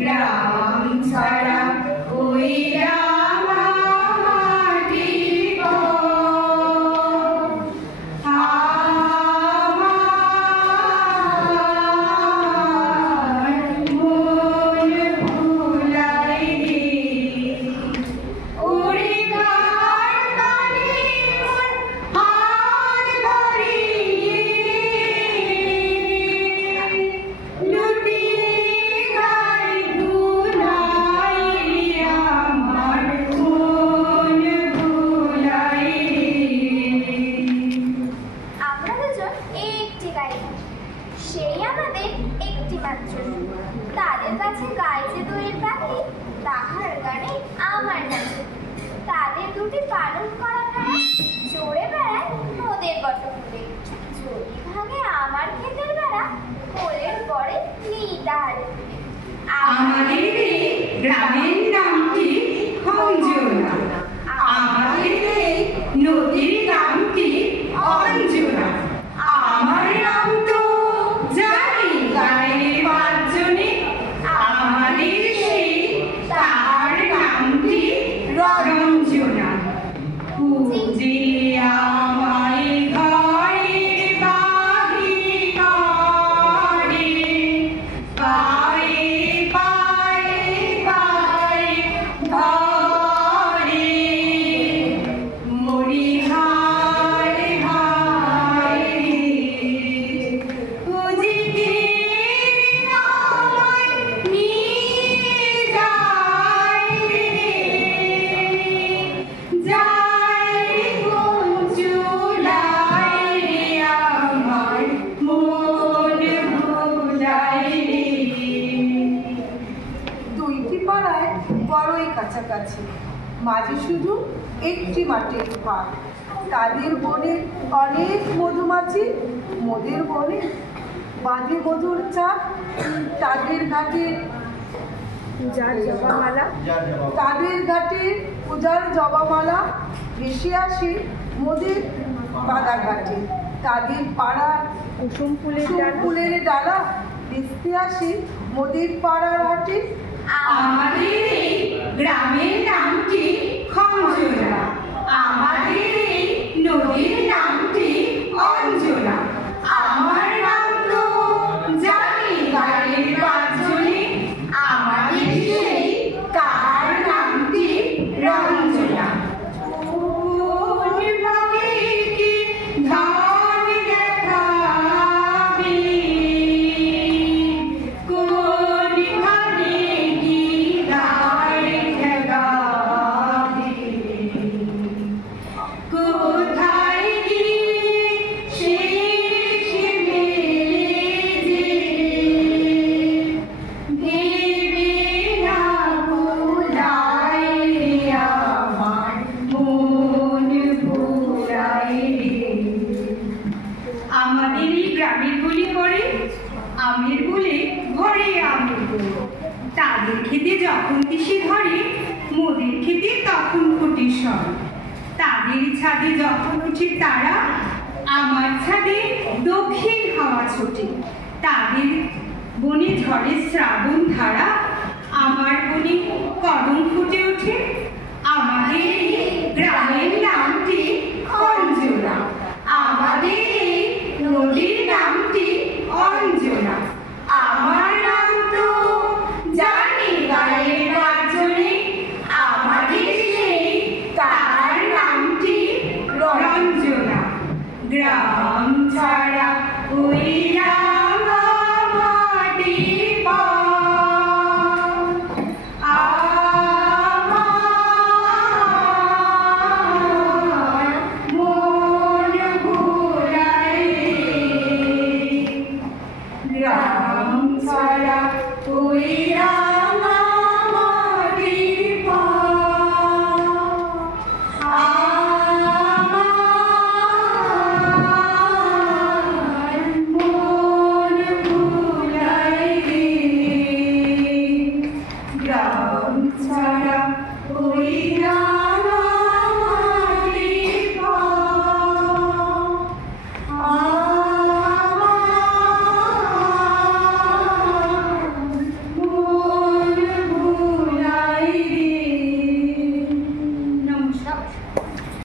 গ্রাম ছাড়া ওই রাঙামাটি তাদের কাছে গায়ে যে দইয়ের পাখি তাহার গানে আমার নাচে। তাদের দুটি পালন করা ভেড়া চড়ে বেড়ায় নদের বটমূলে। যদি ভাঙে আমার ক্ষেতের বেড়া কোলের পরে নেই তাহার তুলে। আমাদের এই গ্রামের নামটি অঞ্জনা, আমাদের এই নদীর নামটি অঞ্জনা। আমার নাম তো জানি গায়ের পাঁচজনে, আমাদের সেই তার নামটি রঞ্জনা। পূজে আমায় ঘরের বাহি করে, পায়ে পায়ে পায়ে ধরে, মরি হায় হায় পূজিকে আমায় নিয়ে যায় রে, যায় কোন চুলায় রে আমার মন ভুলায় রে। দুইটি পাড়ায় বড়ই কাছাকাছি, মাঝে শুধু একটি মাটির পাড়। তাদের বনে অনেক মধুমাছি, মধুর বনে বাঁধে মধুর চাপ। তাদের ঘাটে পূজার জবামালা, তাদের ঘাটে পূজার জবামালা ভেসে আসে মোদের বাঁধা ঘাটে। তাদের পাড়ার কুসুম ফুলের ডালা ভেসতে আসে মোদের পাড়ার হাটে। আমাদের এই গ্রামের নামটি খঞ্জনা, আমাদের এই নদীর নামটি অঞ্জনা। আমার নাম তো জানি গায়ের পাঁচজনে, আমাদের সেই তার নামটি রঞ্জনা। কোন ভাগে কি ধান দেখাবি, কোন ভাগে কি গায় ঠেকাবি, কোথায় গিয়ে শেষ মেলে ভেবে না ভুলায় রে আমার মন ভুলায় রে। আমাদের এই গ্রামের গুলি পরে আমের বলে ঘরে আমের বলে, তাদের খেতে যখন তিসি ধরে মোদের খেতে তখন ফুটে সর। তাদের ছাদে যখন উঠে তারা, আমার ছাদে দক্ষিণ হাওয়া ছোটে। তাদের বনে ঝড়ে শ্রাবণ ধারা,